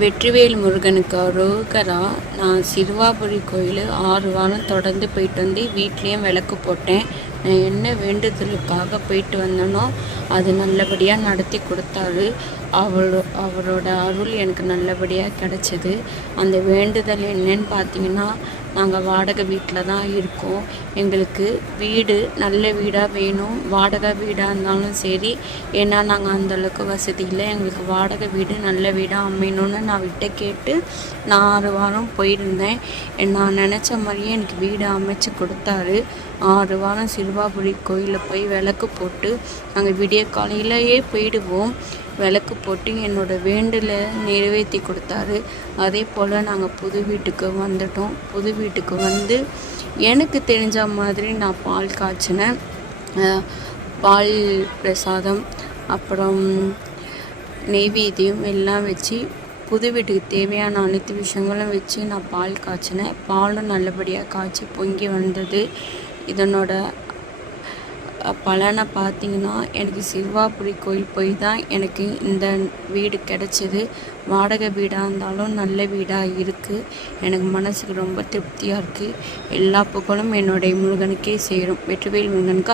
வெற்றிவேல் முருகனுக்கு அரோகரா. நான் சிறுவாபுரி கோயில் 6 வாரம் தொடர்ந்து போயிட்டு வந்து வீட்லேயும் விளக்கு போட்டேன். நான் என்ன வேண்டுதலுக்காக போயிட்டு வந்தேனோ அது நல்லபடியாக நடத்தி கொடுத்தாரு. அவரோட அருள் எனக்கு நல்லபடியாக கிடச்சிது. அந்த வேண்டுதல் என்னன்னு பார்த்தீங்கன்னா, நாங்கள் வாடகை வீட்டில் தான் இருக்கோம். எங்களுக்கு வீடு நல்ல வீடாக வேணும். வாடகை வீடாக இருந்தாலும் சரி, ஏன்னா நாங்கள் அந்தளவுக்கு வசதி இல்லை. எங்களுக்கு வாடகை வீடு நல்ல வீடாக அமையணும்னு நான் விட்ட கேட்டு நான் 6 வாரம் போயிருந்தேன். நான் நினச்ச மாதிரியே எனக்கு வீடு அமைச்சு கொடுத்தாரு. 6 வாரம் சிறுவாபுரி கோயிலில் போய் விளக்கு போட்டு நாங்கள் விடிய காலையிலேயே போயிடுவோம். விளக்கு போட்டு என்னோடய வேண்டலை நிறைவேற்றி கொடுத்தாரு. அதே போல் நாங்கள் புது வீட்டுக்கு வந்துட்டோம். புது வீட்டுக்கு வந்து எனக்கு தெரிஞ்ச மாதிரி நான் பால் காய்ச்சினேன். பால் பிரசாதம், அப்புறம் நெய்வேத்தியம் எல்லாம் வச்சு புது வீட்டுக்கு தேவையான அனைத்து விஷயங்களும் வச்சு நான் பால் காய்ச்சினேன். பாலும் நல்லபடியாக காய்ச்சி பொங்கி வந்தது. இதனோட பலனை பார்த்திங்கன்னா, எனக்கு சிறுவாபுரி கோயில் போய் தான் எனக்கு இந்த வீடு கிடச்சிது. வாடகை வீடாக இருந்தாலும் நல்ல வீடாக இருக்குது. எனக்கு மனசுக்கு ரொம்ப திருப்தியாக இருக்குது. எல்லா புகழும் என்னுடைய முருகனுக்கே சேரும். வெற்றிவேல் முருகனுக்கு